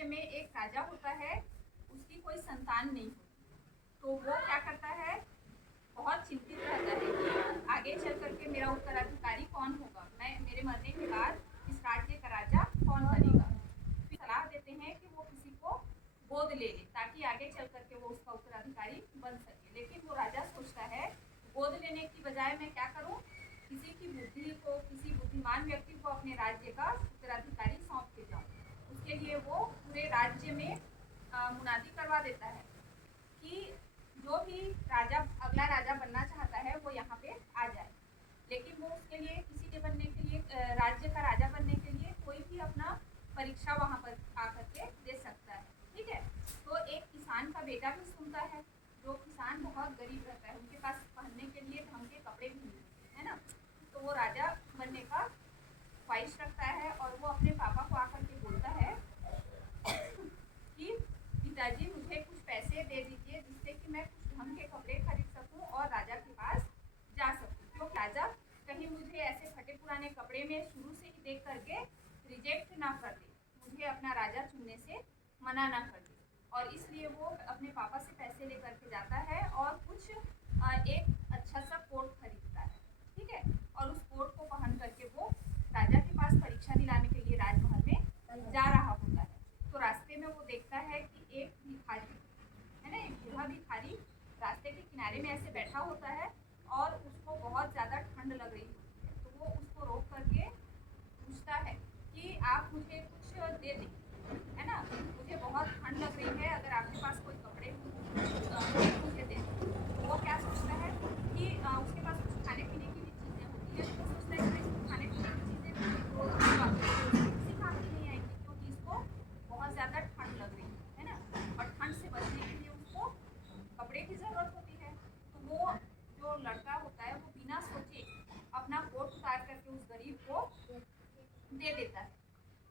राज्य में एक राजा होता है, उसकी कोई संतान नहीं होती, तो वो क्या करता है, बहुत चिंतित रहता है कि आगे चल करके मेरा उत्तराधिकारी कौन होगा, मेरे मरने के बाद इस राज्य का राजा कौन बनेगा। फिर सलाह देते हैं कि वो किसी को गोद ले ले ताकि आगे चल करके वो उसका उत्तराधिकारी बन सके। लेकिन वो राजा सोचता है गोद लेने की बजाय मैं क्या करूं, किसी की बुद्धि को, किसी बुद्धिमान व्यक्ति को अपने राज्य का उत्तराधिकारी सौंप के जाऊं। उसके लिए वो पूरे राज्य में मुनादी करवा देता है कि जो भी राजा, अगला राजा बनना चाहता है वो यहाँ पे आ जाए। लेकिन वो उसके लिए, किसी के बनने के लिए, राज्य का राजा बनने के लिए कोई भी अपना परीक्षा वहाँ पर आकर के दे सकता है। ठीक है, तो एक किसान का बेटा भी सुनता है, जो किसान बहुत गरीब रहता है, उनके पास पहनने के लिए ढंग के कपड़े भी नहीं होते है ना, तो वो राजा बनने का ख्वाहिश रखता है और वो अपने पापा को आकर के बोलता है कि पिताजी मुझे कुछ पैसे दे दीजिए जिससे कि मैं कुछ ढंग के कपड़े खरीद सकूं और राजा के पास जा सकूं, क्योंकि राजा कहीं मुझे ऐसे फटे पुराने कपड़े में शुरू से ही देख करके रिजेक्ट ना कर दे, मुझे अपना राजा चुनने से मना ना कर दे। और इसलिए वो अपने पापा से पैसे लेकर के जाता है और कुछ एक अच्छा सा कोट खरीदता है। ठीक है, और उस कोट को पहन करके वो राजा के पास परीक्षा दिलाने के लिए राजमहल में जा रहा होता है। तो रास्ते में वो देखता है कि एक भिखारी है ना, एक बूढ़ा भिखारी रास्ते के किनारे में ऐसे बैठा होता है और उसको बहुत ज़्यादा ठंड लग रही होती है। तो वो उसको रोक करके पूछता है कि आप मुझे कुछ दे दें, है ना, मुझे बहुत ठंड लग रही है, अगर आपके पास कोई कपड़े मुझे दे दें। वो क्या सोचता है कि उसके पास कुछ खाने पीने की भी चीज़ें होती है, तो वो सोचता है कि इसको खाने पीने की चीज़ें तो किसी काम की नहीं आएंगी, क्योंकि इसको बहुत ज़्यादा ठंड लग रही है ना, और ठंड से बचने के लिए उसको कपड़े की ज़रूरत होती है। तो वो जो लड़का होता है वो बिना सोचे अपना कोट उतार करके उस गरीब को दे देता है।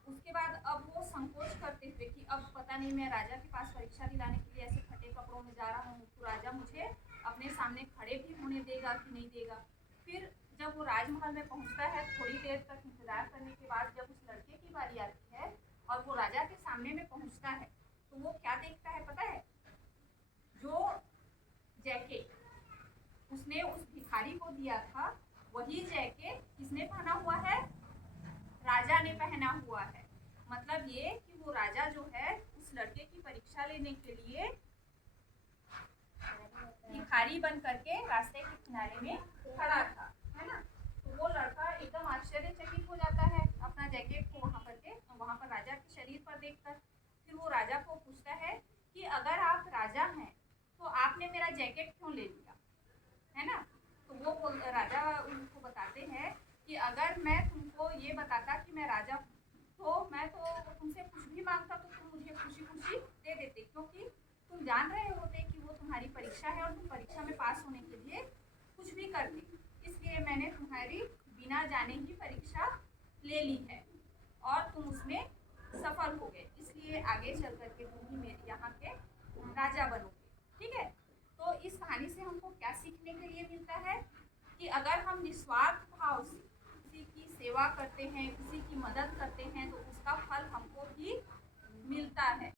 उसके बाद अब वो संकोच करते हुए कि अब पता नहीं मैं राजा के पास परीक्षा दिलाने के लिए ऐसे फटे कपड़ों में जा रहा हूँ, तो राजा मुझे अपने सामने खड़े भी होने देगा कि नहीं देगा। फिर जब वो राजमहल में पहुँचता है, थोड़ी देर तक इंतजार करने के बाद जब उस लड़के की बारी आती है और वो राजा के सामने में पहुँचता है, तो वो क्या देखता है पता है, जो जैकेट उसने उस भिखारी को दिया था वही जैकेट किसने पहना हुआ है, राजा ने पहना हुआ है। मतलब ये कि वो राजा जो है उस लड़के की परीक्षा लेने के लिए भिखारी बन करके रास्ते के किनारे में खड़ा था, है ना। तो वो लड़का एकदम आश्चर्यचकित हो जाता है अपना जैकेट को वहाँ पर राजा के शरीर पर देखकर। फिर वो राजा को पूछता है कि अगर आप राजा हैं तो आपने मेरा जैकेट क्यों ले लिया, है ना। तो वो राजा उनको बताते हैं कि अगर मैं तुमको ये बताता कि मैं राजा हूँ तो मैं तो तुमसे कुछ भी मांगता तो तुम मुझे खुशी खुशी दे देते, क्योंकि तुम जान रहे होते कि वो तुम्हारी परीक्षा है और तुम परीक्षा में पास होने के लिए कुछ भी करते, इसलिए मैंने तुम्हारी बिना जाने ही परीक्षा ले ली है और तुम उसमें सफल हो गए, इसलिए आगे चल करके तुम ही मेरे यहाँ के राजा बनोगे। ठीक है, तो इस कहानी से हमको क्या सीखने के लिए मिलता है कि अगर हम निस्वार्थ भाव से किसी की सेवा करते हैं, किसी की मदद करते हैं, तो उसका फल हमको भी मिलता है।